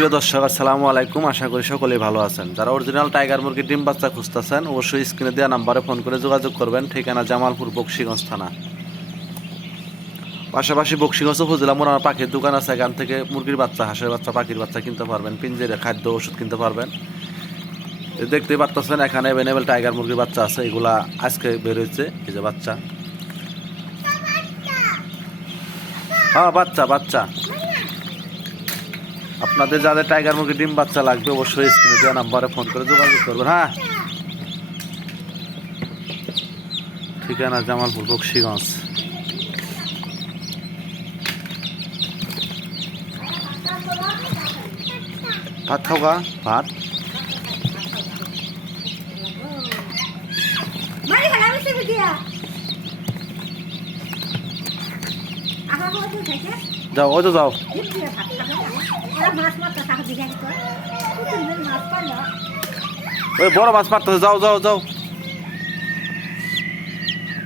সুপ্রিয় দর্শক, আসসালামু আলাইকুম। আশা করি সকলেই ভালো আছেন। যারা অরিজিনাল টাইগার মুরগির ডিম বাচ্চা খুঁজতেছেন অবশ্যই স্ক্রিনে দেওয়া নাম্বারে ফোন করে যোগাযোগ করবেন। ঠিকানা জামালপুর বকশীগঞ্জ থানা। পাশাপাশি বকশীগঞ্জ উপজেলা মোড় পাখির দোকান আছে, এখান থেকে মুরগির বাচ্চা, হাঁসের বাচ্চা, পাখির বাচ্চা কিনতে পারবেন। পিঞ্জেরে খাদ্য ওষুধ কিনতে পারবেন। দেখতেই পারতেছেন এখানে অ্যাভেলেবেল টাইগার মুরগির বাচ্চা আছে। এগুলা আজকে বের হয়েছে, এই যে বাচ্চা। হ্যাঁ, বাচ্চা বাচ্চা। আপনাদের যাদের টাইগার মুরগির ডিম বাচ্চা লাগবে অবশ্যই স্ক্রিনে দেওয়া নাম্বারে ফোন করে যোগাযোগ করবেন। হ্যাঁ, ঠিকানা জামালপুর বকশীগঞ্জ। ভাত খাও গা, ভাত। যাও, ওই তো যাও। ওই বড় মাছ মারতেছে, যাও যাও যাও।